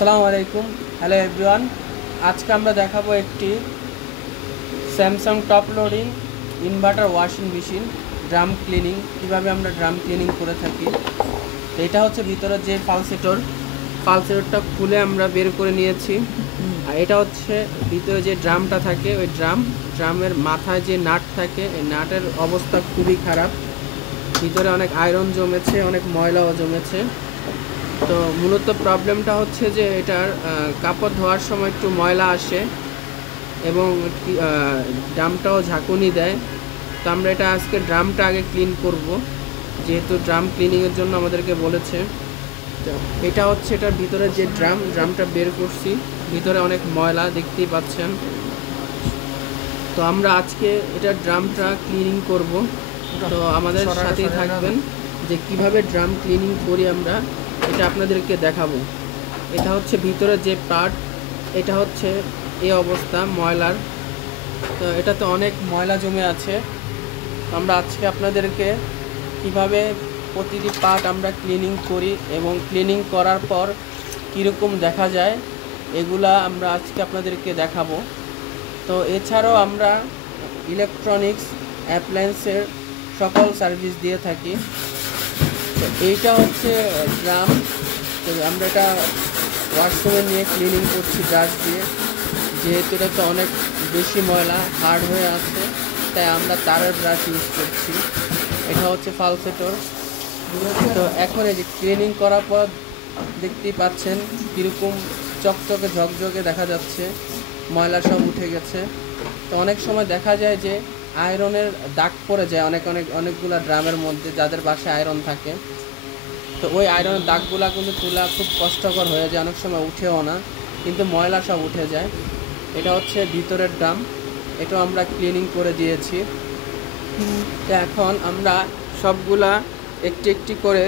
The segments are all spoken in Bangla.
আসসালামু আলাইকুম। হ্যালো এভরিওয়ান, আজকে আমরা দেখাবো একটি Samsung top loading inverter washing machine drum cleaning, কীভাবে আমরা ড্রাম ক্লিনিং করে থাকি। তো এটা হচ্ছে ভিতরে যে পালসেটরটা খুলে আমরা বের করে নিয়েছি। আর এটা হচ্ছে ভিতরে যে ড্রামটা থাকে, ওই ড্রামের মাথায় যে নাট থাকে, এই নাটের অবস্থা খুবই খারাপ। ভিতরে অনেক আয়রন জমেছে, অনেক ময়লাও জমেছে। তো মূলত প্রবলেমটা হচ্ছে যে এটার কাপড় ধোয়ার সময় একটু ময়লা আসে এবং ড্রামটাও ঝাঁকুনি দেয়। তো আমরা এটা আজকে ড্রামটা আগে ক্লিন করব, যেহেতু ড্রাম ক্লিনিংয়ের জন্য আমাদেরকে বলেছে। তো এটা হচ্ছে এটার ভিতরে যে ড্রামটা বের করছি, ভিতরে অনেক ময়লা দেখতেই পাচ্ছেন। তো আমরা আজকে এটা ড্রামটা ক্লিনিং করব। তো আমাদের সাথেই থাকবেন যে কিভাবে ড্রাম ক্লিনিং করি আমরা, এটা আপনাদেরকে দেখাবো। এটা হচ্ছে ভিতরে যে পার্ট, এটা হচ্ছে এই অবস্থা ময়লার। তো এটাতে অনেক ময়লা জমে আছে। আমরা আজকে আপনাদেরকে কিভাবে প্রতিটি পার্ট আমরা ক্লিনিং করি এবং ক্লিনিং করার পর কীরকম দেখা যায়, এগুলা আমরা আজকে আপনাদেরকে দেখাবো। তো এছাড়াও আমরা ইলেকট্রনিক্স অ্যাপ্লায়েন্সের সকল সার্ভিস দিয়ে থাকি। তো এইটা হচ্ছে ড্রাম। তো আমরা এটা ওয়াশরুমে নিয়ে ক্লিনিং করছি ব্রাশ দিয়ে, যেহেতু এটা তো অনেক বেশি ময়লা হার্ড হয়ে আছে, তাই আমরা তারের ব্রাশ ইউজ করছি। এটা হচ্ছে পালসেটর। তো এখন এই যে ক্লিনিং করার পর দেখতেই পাচ্ছেন কীরকম চকচকে ঝকঝকে দেখা যাচ্ছে, ময়লা সব উঠে গেছে। তো অনেক সময় দেখা যায় যে আয়রনের দাগ পড়ে যায় অনেকগুলো ড্রামের মধ্যে, যাদের বাসায় আয়রন থাকে। তো ওই আয়রনের দাগগুলো কিন্তু তোলা খুব কষ্টকর হয়ে যায়, অনেক সময় উঠেও না, কিন্তু ময়লা সব উঠে যায়। এটা হচ্ছে ভিতরের ড্রাম, এটাও আমরা ক্লিনিং করে দিয়েছি। তো এখন আমরা সবগুলা একটি একটি করে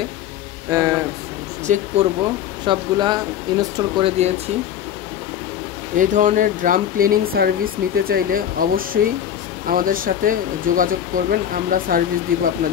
চেক করব। সবগুলা ইনস্টল করে দিয়েছি। এই ধরনের ড্রাম ক্লিনিং সার্ভিস নিতে চাইলে অবশ্যই আমাদের সাথে যোগাযোগ করবেন, আমরা সার্ভিস দিব আপনাদের।